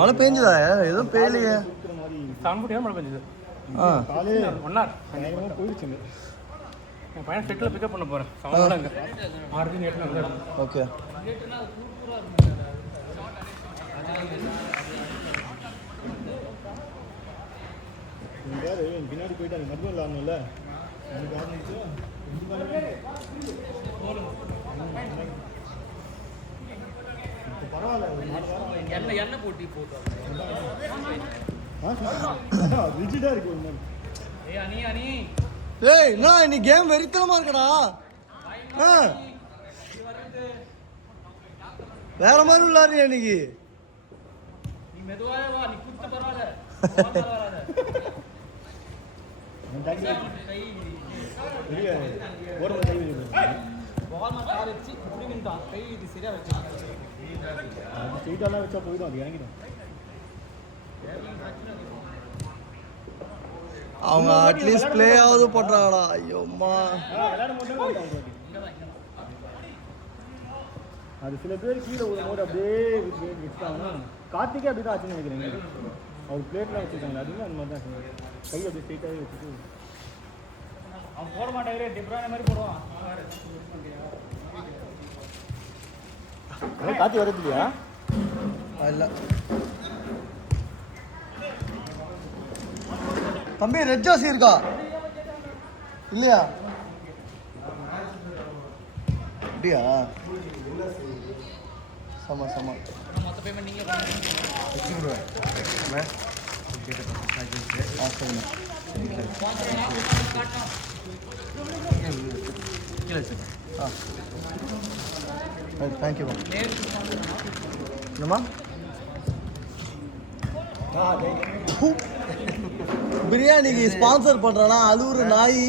மழை பெஞ்சுதா? எதுவும் பெய்யலையே. மழை பெஞ்சுது. போயிடுச்சுங்க. என் பையன் செட்டில் பிக்கப் பண்ண போகிறேன். ஓகே. பின்னாடி போயிட்டாங்க. மறுபடியும் விளாடணும்ல. பரவாயில்ல. எண்ணெய் போட்டி ரிஜிடா இருக்கு. ஏய் என்ன நீ கேம் வெறித்தனமா இருக்கடா. வேற மாதிரி விளையாடுறியா இன்னைக்கு? வச்சா போயிடும். அது இறங்கிடும். அவங்க அட்லீஸ்ட் பிளே ஆவது போடுறாங்களா? ஐயோம்மா. அது சில பேர் கீழே ஒரு மோடு அப்படியே வச்சுட்டாங்க. கார்த்திகே அப்படி தான் ஆச்சுன்னு நினைக்கிறேன். அவர் பிளேட்லாம் வச்சுருக்காங்க. அதுவும் அந்த மாதிரி தான் கை அப்படியே ஸ்ட்ரெயிட்டாகவே வச்சுட்டு அவன் போட மாட்டாங்க. டிஃப்ரெண்ட் மாதிரி போடுவான். கார்த்தி வரது இல்லையா? இல்லை தம்பி. ரெட் ஜாசி இருக்கா இல்லையா? அப்படியா? சமா சமா தேங்க்யூ. என்னம்மா பிரியாணிக்கு ஸ்பான்சர் பண்றானா? அது ஒரு நாய்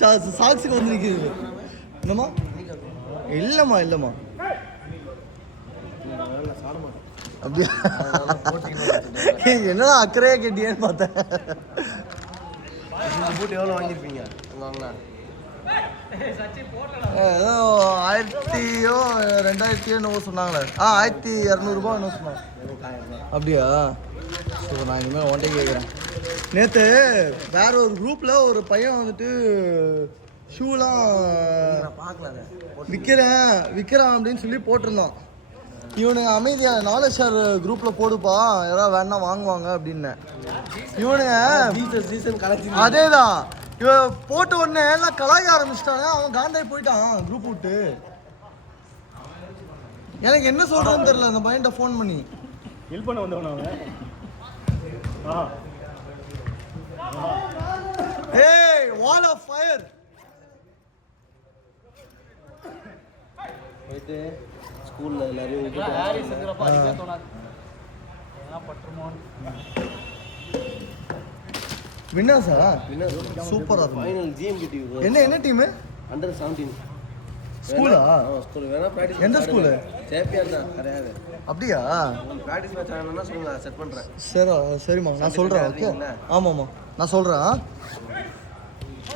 சாக்ஸுக்கு வந்து நிற்கிது. என்னம்மா? இல்லைம்மா இல்லைம்மா. அப்படியா? என்னடா அக்கறையா கேட்டியேன்னு பார்த்தேன். போட்டு எவ்வளோ வாங்கியிருப்பீங்க? ஏதோ 1000 2000 என்னவோ சொன்னாங்களே. 1200 என்ன சொன்னாங்க. அப்படியா? ஸோ நான் இனிமேல் ஒன்றை கேட்குறேன். நேற்று வேற ஒரு குரூப்பில் ஒரு பையன் வந்துட்டு ஷூலாம் விற்கிறான் அப்படின்னு சொல்லி போட்டிருந்தான். இவனுங்க அமைதியாக நாலேஜ் ஷேர் குரூப்பில் போடுப்பா, யாராவது வேணா வாங்குவாங்க அப்படின்னு. இவனுங்க அதே தான். இவன் போட்ட உடனே எல்லாம் கலாய்க்க ஆரம்பிச்சிட்டாங்க. அவன் காண்டாய் போயிட்டான் குரூப் விட்டு. எனக்கு என்ன சொல்றதுன்னு தெரியல. அந்த பையன்கிட்ட ஃபோன் பண்ணி ஹெல்ப் பண்ண வந்தவன அவன். ஏய் வால் ஆஃப் ஃபயர் போயிட்டு ஸ்கூல்ல எல்லாரும் வின்னர்ஸா? சூப்பரா இருக்கு. Final GMT team. என்ன டீம்? அண்டர் 17 ஸ்கூலா? ஸ்கூல் வேணா பிராக்டிஸ். எந்த ஸ்கூல்? சேப்பியர் தான் கிடையாது. அப்படியா? பிராக்டிஸ் மேட்ச் ஆனனா சொல்லுங்க, செட் பண்றேன். சரிம்மா நான் சொல்றேன். ஓகே ஆமாம்மா நான் சொல்றேன்.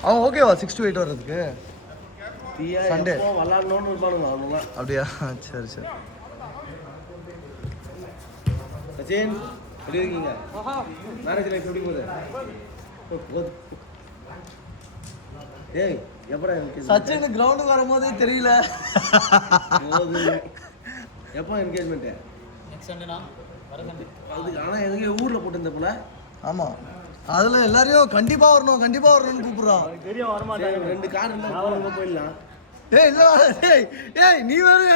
அவன் ஓகேவா 6 to 8 வர்றதுக்கு? சண்டே விளாடணும்னு இருப்பானுங்க அவங்க. அப்படியா? சரி சரி. சச்சின் எப்படி இருக்கீங்க? மேரேஜ் லைஃப் எப்படி போகுது? ஏய் எப்படா சச்சின் கிரவுண்டுக்கு வரும்போதே தெரியல. எப்போ என்கேஜ்மெண்ட்? நெக்ஸ்ட் சண்டேனா? வர சண்டே. அதுக்கு ஆனால் எதுக்கு ஊரில் போட்டுருந்தப்பல? ஆமாம், அதில் எல்லாரையும் கண்டிப்பாக வரணும்னு கூப்பிட்றான். தெரியும் வரமாட்டேன். 2 கார் இருந்தால் போயிடலாம். ஏய் இல்லை ஏய் நீ வேறு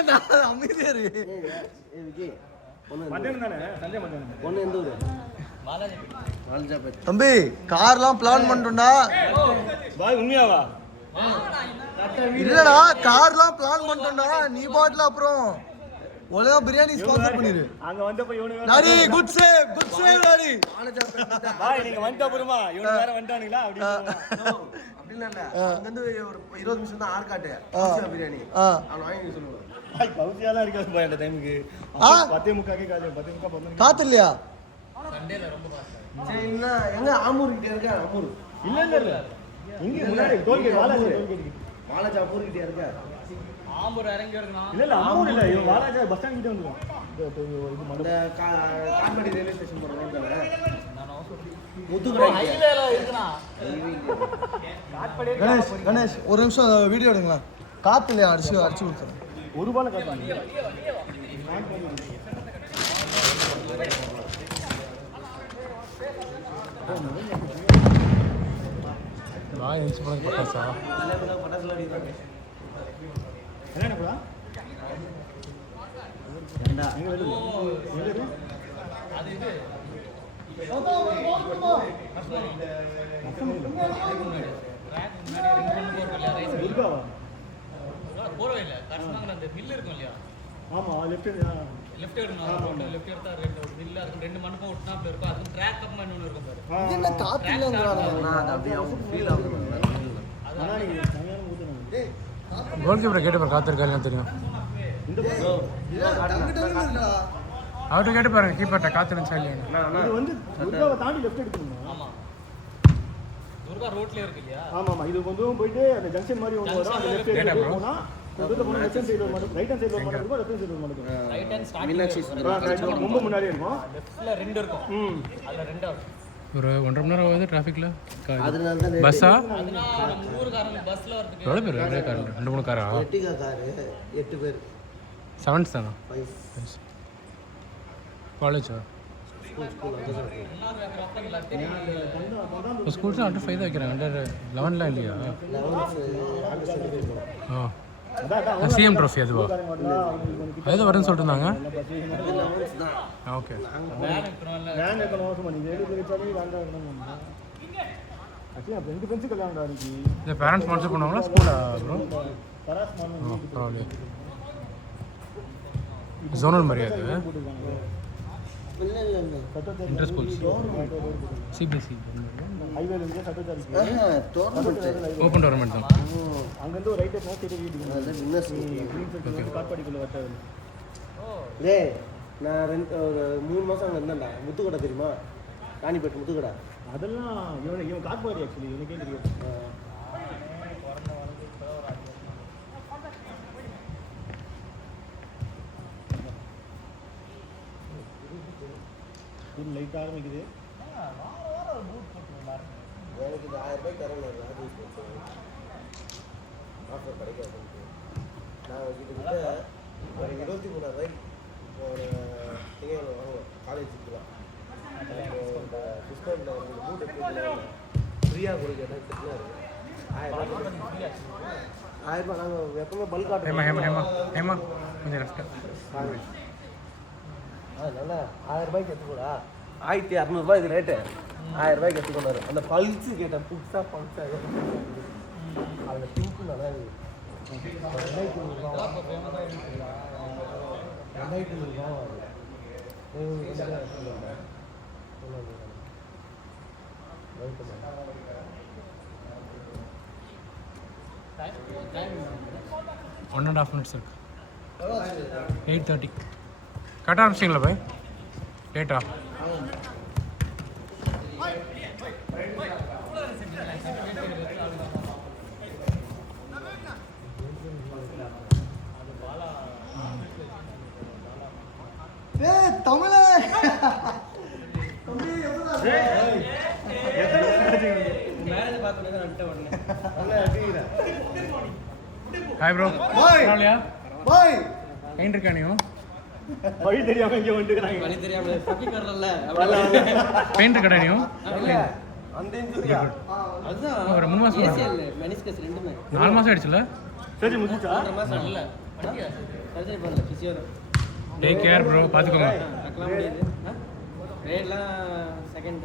அமைதியா இருக்கு. பொண்ணு எந்த ஊர்? வாலாஜாபேட். தம்பி கார்லாம் பிளான் பண்ணிட்டோம்டா. பாய் உண்மையாவா? இல்லடா கார்லாம் பிளான் பண்ணிட்டோம்டா. நீ பாட்டில் அப்புறம் ஒழுங்கா பிரியாணி ஸ்பான்சர் பண்ணிரு. அங்க வந்தப்ப இவனுங்க டாடி குட் சேவ் டாடி. பாய் நீங்க வந்த அப்புறமா இவனுங்க வேற வந்துட்டானுங்களா அப்படி அப்படிலாம் இல்ல. அங்க வந்து ஒரு 20 நிமிஷம் தான் ஆர்காட் பிரியாணி அவன் வாங்கி சொல்லுவாங்க. பாய் கவுசியாலாம் இருக்காது பாய் அந்த டைமுக்கு. 10:30 காலையில 10:30 காத்து இல்லையா? சண்டேல ரொம்ப காசு. சரி என்ன எங்க ஆமூர் கிட்ட இருக்க? ஆமூர் இல்ல இங்க முன்னாடி டோல்கேட் வாலாஜாபூர் கிட்ட இருக்க. ஆம்பூர் இறங்கி இருக்கணும். இல்ல ஆம்பூர் இல்ல, இவன் வாராஜா பஸ் ஸ்டாண்ட் கிட்ட வந்துருவான். இது அந்த காட்பாடி ரயில்வே ஸ்டேஷன் போற ரோட்ல ஹைவேல இருக்குண்ணா. கணேஷ் ஒரு நிமிஷம் வீடியோ எடுங்களா. காத்து இல்லையா, அடிச்சு கொடுத்துறேன். ஒரு ரூபாய் காசு வாய் நினைச்சு போனது பட்டாசா? பட்டாசுல அடிக்கிறாங்க. என்ன கூட ஏண்டா எங்க வெளிய அது இது துர்காவா? போறவே இல்லை. கடைசியாக அந்த மில்லு இருக்கும் இல்லையா, ஆமா லெஃப்ட் லெஃப்ட் எடுக்கணும். லெஃப்ட் எடுத்தா ரெண்டு மில்லு, அதுக்கு 2 மண்டபம் விட்டுனா அப்படி இருக்கும். அதுக்கு ட்ராக் அப் மாதிரி ஒன்று இருக்கும் பாரு. இது என்ன காத்து இல்லைங்கிறாங்க. அது அப்படியே ஃபீல் ஆகுது. ஆனா நீ சரியான ஊத்துனீங்க. கோல் கீப்பரை கேட்டு பாரு, காத்திருக்காருன்னு தெரியும். இந்த அவர்கிட்ட கேட்டு பாருங்க, கீப்பர்ட்ட காத்திருந்துச்சா இல்லையா. இது வந்து துர்காவை தாண்டி லெஃப்ட் எடுக்கணும். ஆமா, துர்கா ரோட்லயே இருக்கு இல்லையா. ஆமா ஆமா, இது கொஞ்சம் போயிட்டு அந்த ஜங்ஷன் மாதிரி ஒன்று வரும். அந்த லெஃப்ட் எடுத்து போனா முதல்ல போனா லெஃப்ட் ஹேண்ட் சைடுல மட்டும், ரைட் ஹேண்ட் சைடுல மட்டும் இருக்கும், லெஃப்ட் ஹேண்ட் சைடுல மட்டும் இருக்கும். ரைட் ஹேண்ட் மீனாட்சி ஸ்டார்ட் ரொம்ப முன்னாடியே இருக்கும். லெஃப்ட்ல 2 இருக்கும். அதுல 2 ஆகும். ஒரு 1.5 மணி நேரம் ஆகுது டிராஃபிக்கில். அதனால தான் பஸ்ஸா? அதனால நம்ம ஊருக்காரங்க பஸ்ல வரதுக்கு எவ்வளோ பேர்? ஒரே கார் 2-3 காரா? எட்டிகா காரு 8 பேர். 7 தானா? 5 காலேஜா? ஸ்கூல் இப்போ ஸ்கூல்ஸ் அண்டர் 5 தான் வைக்கிறாங்க, அண்டர் 11லாம் இல்லையா? ஆ சிஎம் ட்ரோஃபி அதுவா? அதுதான் வரும்னு சொல்லிட்டு இருந்தாங்க. ஓகே, வேன் இருக்கணும் சும்மா நீங்க எழுதி வச்சாலே வேண்டாம் இருக்கணும். ஆக்சுவலி அப்போ 2 பென்ஸ் கல்யாணம் ஆனிக்கு இந்த பேரண்ட்ஸ் ஸ்பான்சர் பண்ணுவாங்களா ஸ்கூலா ப்ரோ? பராஸ் மாமா பரவாயில்ல. ஜோனல் மாதிரியா அது? இல்ல இன்டர் ஸ்கூல்ஸ் சிபிஎஸ்சி ஹைவேல இருந்து சட்டத்தாரி டோர்னமெண்ட் ஓப்பன் டோர்னமெண்ட் தான். அங்க இருந்து ஒரு ரைட் போனா சரி வீட்டுக்கு அது வின்னர்ஸ் கிரீன் சர்க்கிள் காட்பாடிக்குள்ள வட்டாது. டேய் நான் ஒரு 3 மாசம் அங்க இருந்தேன்டா. முத்துக்கடை தெரியுமா? ராணிப்பேட்டை முத்துக்கடை. அதெல்லாம் இவன் காட்பாடி ஆக்சுவலி இவனுக்கே தெரியும். இது லைட் ஆரம்பிக்குது. எனக்கு இது 1000 ரூபாய் தரணும். ஆஃபர் கிடைக்காது. நான் கிட்டத்தட்ட ஒரு 23,000 ரூபாய்க்கு ஒரு திங்கள் வாங்குவேன் காலேஜுக்குலாம். டிஸ்கவுண்ட்டில் ஒரு பூட் எடுத்து ஃப்ரீயாக கொடுக்க திட்டினாரு. 1000 ரூபாய் நாங்கள் எப்பவுமே பல்க் ஹேமா ஹேமா ஆட்டோம். ஹேமா ஹேமா கொஞ்சம் லெஃப்ட். அதனால 1000 ரூபாய்க்கு எடுத்துக்கூடா. 1200 ரூபாய் இது ரேட்டு. 1000 ரூபாய்க்கு எடுத்துக்கொண்டாரு. அந்த பல்ஸு கேட்டேன், புதுசாக பல்ஸாக அதில் பிங்க்கு நல்லா இருக்குது. 2500 ரூபா வருது. 1.5 minutes இருக்கு. 8:30 கட்ட ஆரம்பிச்சிங்களா பாய்? லேட்டா? தமிழே மேரேஜ் பார்த்து வந்துட்ட உடனே ஹாய் ப்ரோ. பாய் பரவாயில்லையா? பாய் கைண்ட் இருக்கானியும் வழி தெரியாம இங்கே வந்துக்கிறாங்க. வழி தெரியாம தப்பி வரல. பெயிண்ட் கடையும் அந்த இன்ஜுரியா அதுதான் ஒரு 3 மாசம் ஏசிஎல் மெனிஸ்கஸ் ரெண்டுமே 4 மாசம் ஆயிடுச்சுல. சரி முடிச்சா 3 மாசம் இல்ல. சர்ஜரி பண்ணல, பிசியோட. டேக் கேர் ப்ரோ, பார்த்துக்கோங்க. பார்க்கலாம் முடியாது. ரேட்லாம் செகண்ட்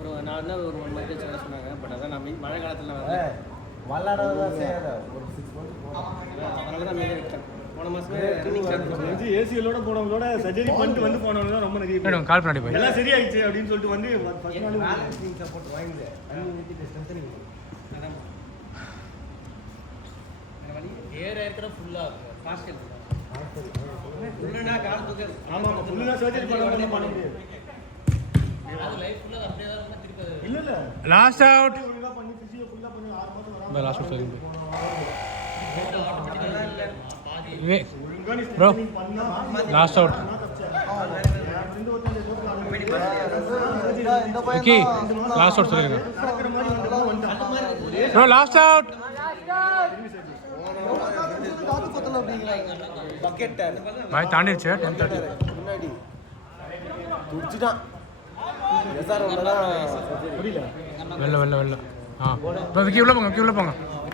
ஒரு 4 நாள் ஒரு 1 மந்த் வச்சு சொன்னாங்க. பட் அதான் நான் மழை காலத்தில் வந்து விளாடாதான் செய்யாத ஒரு 6 months அதனால தான் மீது விட்டேன். போன மாதமே ட்ரைனிங் ஸ்டார்ட் பண்ணேன். ஏசிஎல்லோட போனவங்களோட சர்ஜரி பண்ணிட்டு வந்து போனவங்க தான் ரொம்ப நிறைய பேர். மேடம் கால் பண்ணாடி போய். எல்லாம் சரியாயிடுச்சு அப்படின்னு சொல்லிட்டு வந்து ஃபர்ஸ்ட் நாள் பேலன்சிங் சப்போர்ட் வாங்குது. அன்னிக்கு ஸ்ட்ரென்தனிங் ஏர் இருக்கிற ஃபுல்லாக பாஸ்டல் ஃபுல்லுனா கால் தூக்க. ஆமா ஆமா ஃபுல்லா சர்ஜரி பண்ணவங்க பண்ண முடியாது. அது லைஃப் ஃபுல்லாக அப்படியே தான் இருந்தால் திருப்பி அது இல்ல இல்ல லாஸ்ட் அவுட். ஒழுங்கா பண்ணி பிசியோ ஃபுல்லா பண்ணி 6 மாசம் வராம லாஸ்ட் அவுட் சொல்லுங்க. Bro last out Vicky last out சொல்லிருங்க ப்ரோ லாஸ்ட் அவுட் பாய் தாண்டிடுச்சு 10:30 முன்னாடி துடிச்சிட்டான் எஸ்ஆர் உள்ளதான் புரியல வெளில ஆ ப்ரோ விக்கி உள்ள போங்க